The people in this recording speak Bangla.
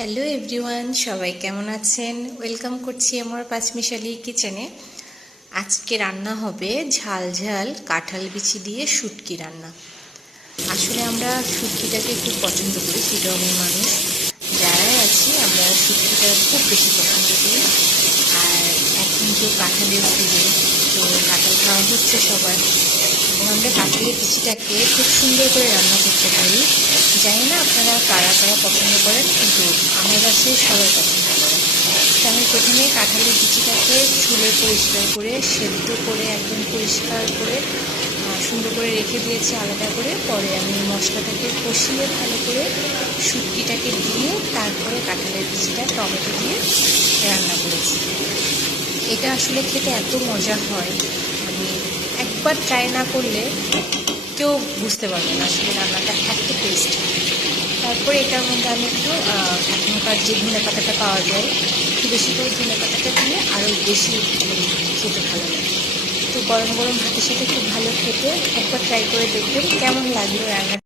হ্যালো এভরিওয়ান, সবাই কেমন আছেন? ওয়েলকাম করছি আমার পাঁচমিশালি কিচেনে। আজকে রান্না হবে ঝাল ঝাল কাঁঠাল বিচি দিয়ে শুটকি রান্না। আসলে আমরা শুটকিটাকে খুব পছন্দ করি, শিলংয়ের মানুষ যারাই আছি আমরা শুটকিটা খুব বেশি পছন্দ করি। আর এখন তো কাঁঠালের সিজন, তো কাঁঠাল খাওয়া হচ্ছে সবার, এবং আমরা কাঁঠালের বিচিটাকে খুব সুন্দর করে রান্না করতে পারি। জানি না আপনারা কারা কারা পছন্দ করেন, কিন্তু আমার কাছে সবাই পছন্দ করেন। তো আমি প্রথমে কাঁঠালের বিচিটাকে ছুলে পরিষ্কার করে সেদ্ধ করে একদম পরিষ্কার করে সুন্দর করে রেখে দিয়েছি আলাদা করে। পরে আমি মশলাটাকে কষিয়ে ভালো করে শুটকিটাকে দিয়ে তারপরে কাঁঠালের বিচিটা টমেটো দিয়ে রান্না করেছি। এটা আসলে খেতে এত মজা হয়, আমি একবার ট্রাই না করলে কেউ বুঝতে পারবে না আসলে রান্নাটা এত টেস্ট। তারপরে এটার মধ্যে আমি একটু এখনকার যে ধনে পাতাটা পাওয়া যায়, একটু বেশি করে ধনে পাতাটা দিয়ে আরও বেশি খেতে ভালো লাগে। তো গরম গরম ভাতের সাথে খুব ভালো খেতে, একবার ট্রাই করে দেখবেন কেমন লাগলো রান্না।